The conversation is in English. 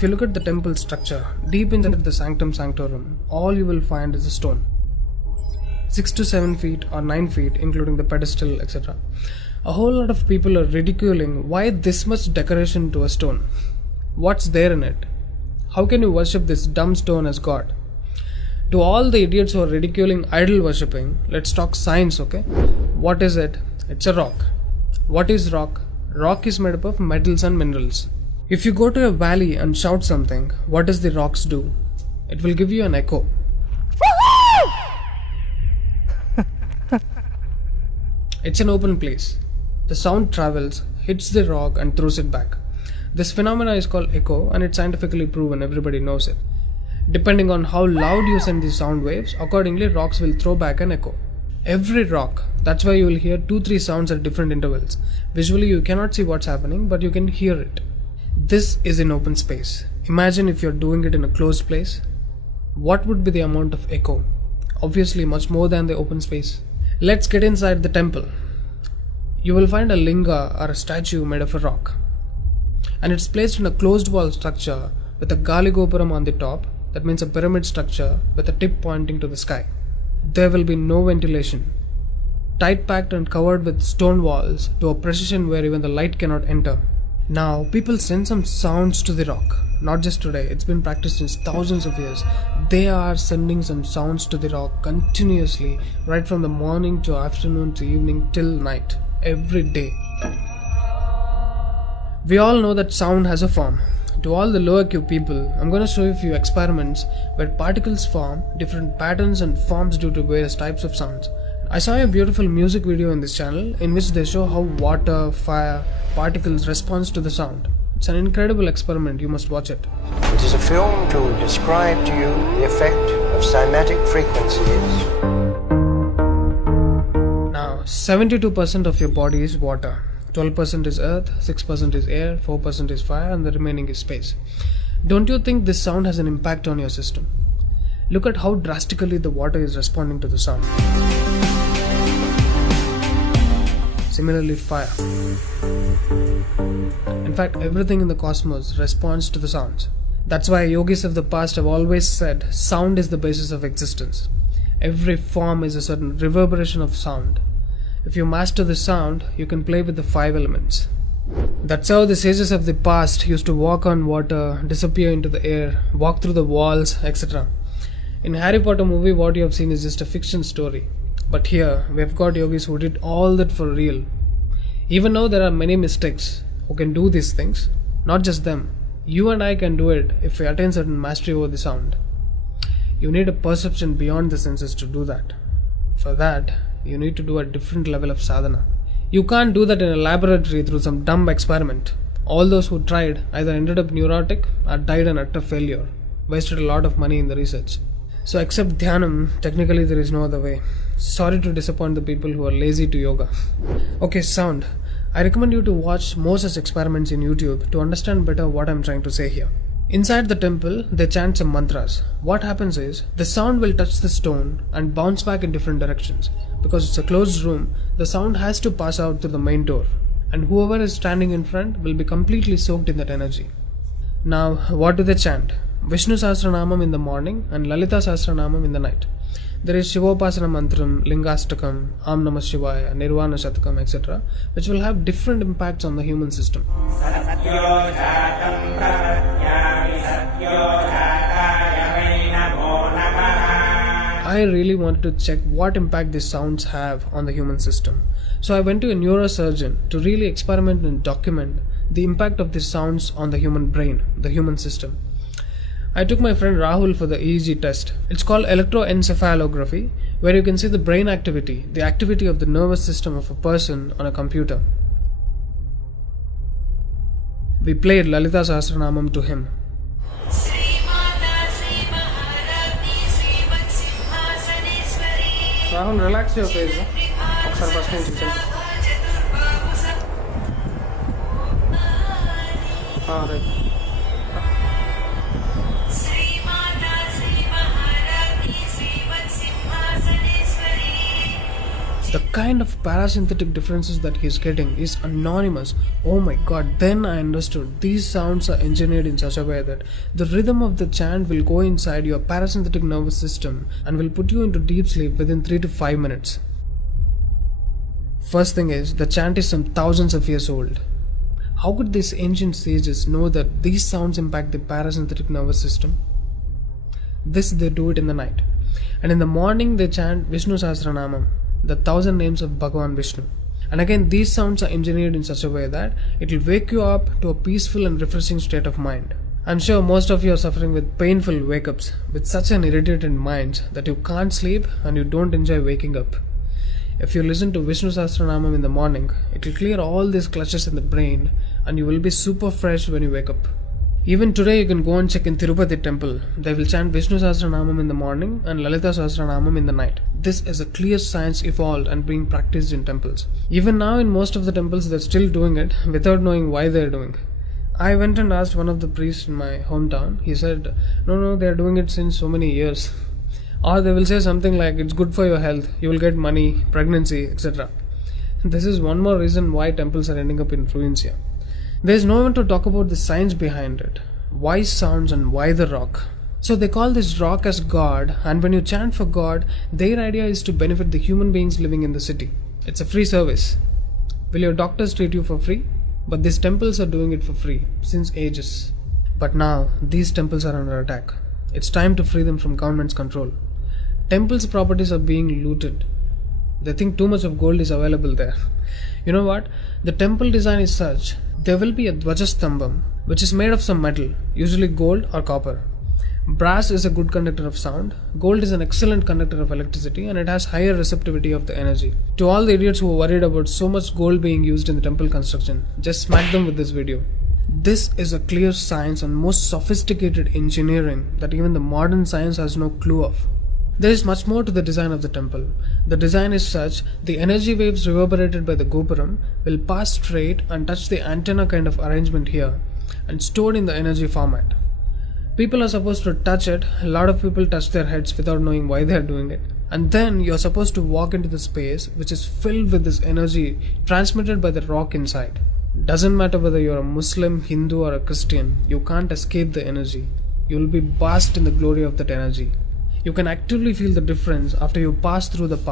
If you look at the temple structure, deep inside the sanctum sanctorum, all you will find is a stone. 6 to 7 feet or 9 feet, including the pedestal, etc. A whole lot of people are ridiculing why this much decoration to a stone. What's there in it? How can you worship this dumb stone as God? To all the idiots who are ridiculing idol worshipping, let's talk science, okay? What is it? It's a rock. What is rock? Rock is made up of metals and minerals. If you go to a valley and shout something, what does the rocks do? It will give you an echo. It's an open place. The sound travels, hits the rock and throws it back. This phenomena is called echo and it's scientifically proven, everybody knows it. Depending on how loud you send the sound waves, accordingly rocks will throw back an echo. Every rock, that's why you will hear 2-3 sounds at different intervals. Visually you cannot see what's happening, but you can hear it. This is in open space. Imagine if you're doing it in a closed place. What would be the amount of echo? Obviously much more than the open space. Let's get inside the temple. You will find a linga or a statue made of a rock. And it's placed in a closed wall structure with a Galigopuram on the top. That means a pyramid structure with a tip pointing to the sky. There will be no ventilation. Tight packed and covered with stone walls to a precision where even the light cannot enter. Now, people send some sounds to the rock. Not just today, it's been practiced since thousands of years. They are sending some sounds to the rock continuously, right from the morning to afternoon to evening till night, every day. We all know that sound has a form. To all the lower IQ people, I'm going to show you a few experiments where particles form different patterns and forms due to various types of sounds. I saw a beautiful music video in this channel in which they show how water, fire, particles respond to the sound. It's an incredible experiment, you must watch it. It is a film to describe to you the effect of cymatic frequencies. Now, 72% of your body is water. 12% is earth, 6% is air, 4% is fire, and the remaining is space. Don't you think this sound has an impact on your system? Look at how drastically the water is responding to the sound. Similarly, fire. In fact, everything in the cosmos responds to the sounds. That's why yogis of the past have always said sound is the basis of existence. Every form is a certain reverberation of sound. If you master the sound, you can play with the 5 elements. That's how the sages of the past used to walk on water, disappear into the air, walk through the walls, etc. In Harry Potter movie, what you have seen is just a fiction story. But here, we've got yogis who did all that for real. Even though there are many mystics who can do these things, not just them, you and I can do it if we attain certain mastery over the sound. You need a perception beyond the senses to do that. For that, you need to do a different level of sadhana. You can't do that in a laboratory through some dumb experiment. All those who tried either ended up neurotic or died an utter failure, wasted a lot of money in the research. So except dhyanam, technically there is no other way. Sorry to disappoint the people who are lazy to yoga. Okay, sound. I recommend you to watch more such experiments in YouTube to understand better what I'm trying to say here. Inside the temple, they chant some mantras. What happens is, the sound will touch the stone and bounce back in different directions. Because it's a closed room, the sound has to pass out through the main door. And whoever is standing in front will be completely soaked in that energy. Now, what do they chant? Vishnu Sahasranamam in the morning and Lalita Sahasranamam in the night. There is Shivopasana Mantram, Lingastakam, Am Namah Shivaya, Nirvana Shatakam, etc., which will have different impacts on the human system. I really wanted to check what impact these sounds have on the human system. So I went to a neurosurgeon to really experiment and document the impact of these sounds on the human brain, the human system. I took my friend Rahul for the EEG test. It's called electroencephalography, where you can see the brain activity, the activity of the nervous system of a person on a computer. We played Lalita Sahasranamam to him. Rahul, relax your face. Right. The kind of parasympathetic differences that he's getting is anonymous. Oh my god, then I understood. These sounds are engineered in such a way that the rhythm of the chant will go inside your parasympathetic nervous system and will put you into deep sleep within 3 to 5 minutes. First thing is, the chant is some thousands of years old. How could these ancient sages know that these sounds impact the parasympathetic nervous system? This they do it in the night. And in the morning they chant Vishnu Sahasranamam, the 1000 names of Bhagavan Vishnu. And again, these sounds are engineered in such a way that it will wake you up to a peaceful and refreshing state of mind. I'm sure most of you are suffering with painful wake-ups, with such an irritated mind that you can't sleep and you don't enjoy waking up. If you listen to Vishnu Sahasranamam in the morning, it will clear all these clutches in the brain and you will be super fresh when you wake up. Even today you can go and check in Tirupati temple. They will chant Vishnu Sahasranamam in the morning and Lalita Sahasranamam in the night. This is a clear science evolved and being practiced in temples. Even now in most of the temples they're still doing it without knowing why they're doing. I went and asked one of the priests in my hometown. He said, no, they're doing it since so many years. Or they will say something like, it's good for your health, you will get money, pregnancy, etc. This is one more reason why temples are ending up in ruins here. There is no one to talk about the science behind it. Why sounds and why the rock? So they call this rock as God, and when you chant for God, their idea is to benefit the human beings living in the city. It's a free service. Will your doctors treat you for free? But these temples are doing it for free since ages. But now these temples are under attack. It's time to free them from government's control. Temples' properties are being looted. They think too much of gold is available there. You know what? The temple design is such. There will be a Dvajastambam, which is made of some metal, usually gold or copper. Brass is a good conductor of sound. Gold is an excellent conductor of electricity and it has higher receptivity of the energy. To all the idiots who are worried about so much gold being used in the temple construction, just smack them with this video. This is a clear science and most sophisticated engineering that even the modern science has no clue of. There is much more to the design of the temple. The design is such, the energy waves reverberated by the gopuram will pass straight and touch the antenna kind of arrangement here and stored in the energy format. People are supposed to touch it. A lot of people touch their heads without knowing why they are doing it. And then you are supposed to walk into the space which is filled with this energy transmitted by the rock inside. Doesn't matter whether you are a Muslim, Hindu or a Christian, you can't escape the energy. You will be bathed in the glory of that energy. You can actively feel the difference after you pass through the path.